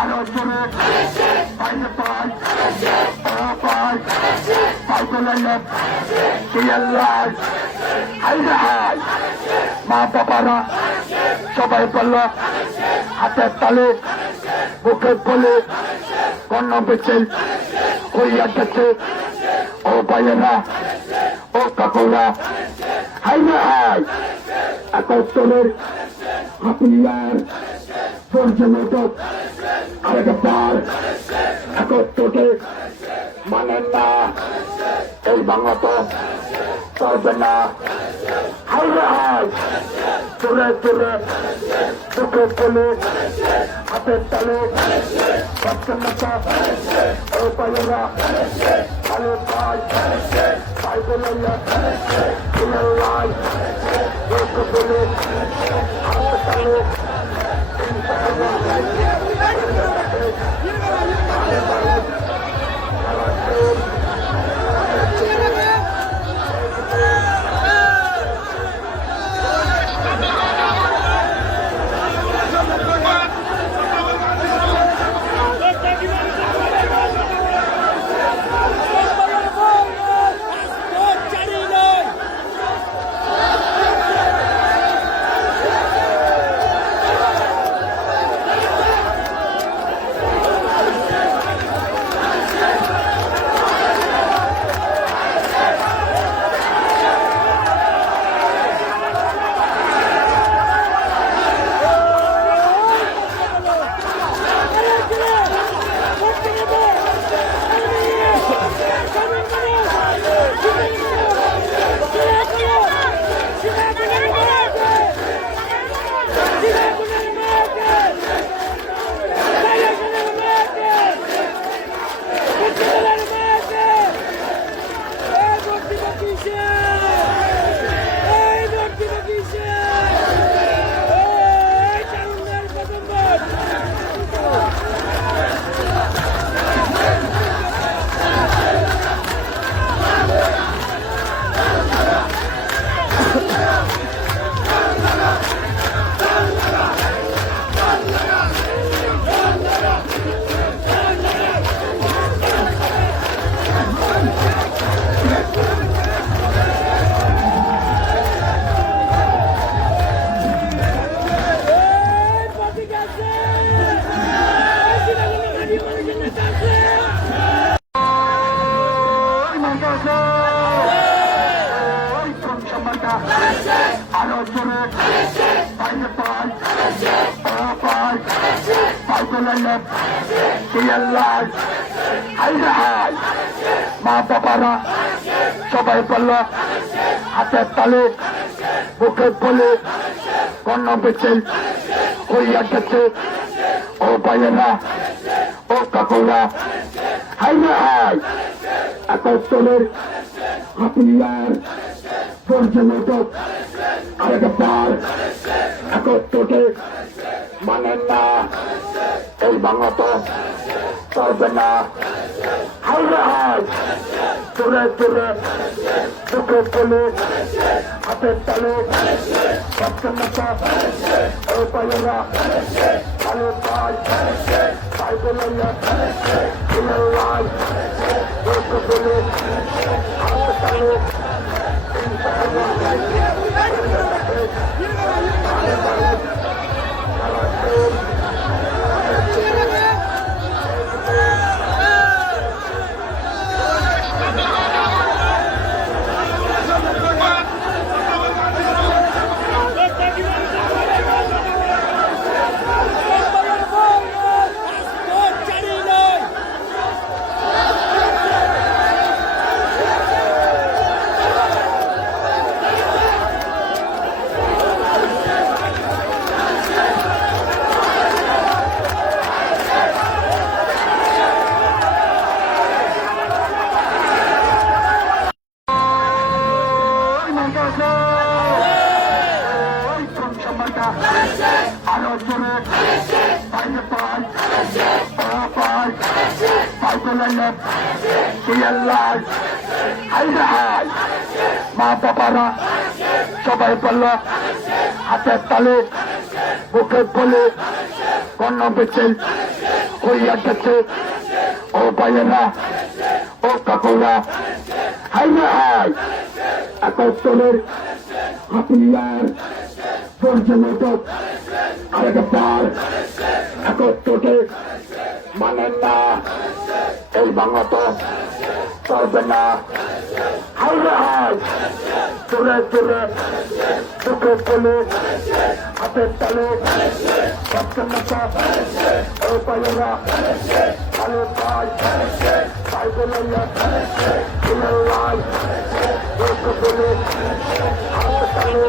আরো জোরে পাইলে পাই পাই পাইলে হাই মা বাবারা সবাই বলল হাতের তালে বুকে বলে কর্ণ বেছে হইয়া গেছে ও ভাইয়েরা ও কাকুরা হাই একাত্তরের হাতিয়ার পর্যন্ত আরেকবার একত্রকে মানেন না এই বাংলা তো চলবে না হাই চোরে চোরে চোখে চলে হাতের তালে সচ্ছন্নতা ও পাইয়েরা ভালো পাই পাই বলে লাই চোখে চলে হাতের তালে আরো জোরে পাইলে পাই পাই পাইলে হাই মা বাবারা সবাই বলল হাতের তালে বুকে বলে কর্ণ বেছে হইয়া গেছে ও ভাইয়েরা ও কাকুরা হাই একাত্তরের হাতিয়ার পর্যন্ত আরেকবার একত্রকে মানেন না এই বাংলা তো চলবে না হাই চোরে চোরে চোখে চলে হাতের তালে সচ্ছন্নতা ও পাইয়েরা ভালো পাই পাই বলে লাই চোখে চলে হাতের তালে আরো জোরে পাইলে পাই পাই পাইলে হাই মা বাবারা সবাই বলল হাতের তালে বুকের বলে কর্ণ বেছে কইয়া গেছে ও ভাইয়েরা ও কাকুরা হাই হাই 71 হাতিয়ার পর্যন্ত আরেকটা পার 71 মানেন না এই বাংলা তো চলবে না হাই হাই চলে চলে বুকে চলে হাতের তালে পর্যন্ত ও ভাইয়েরা ভালো ভাই ভাই বলে লাই বলে হাতের তালে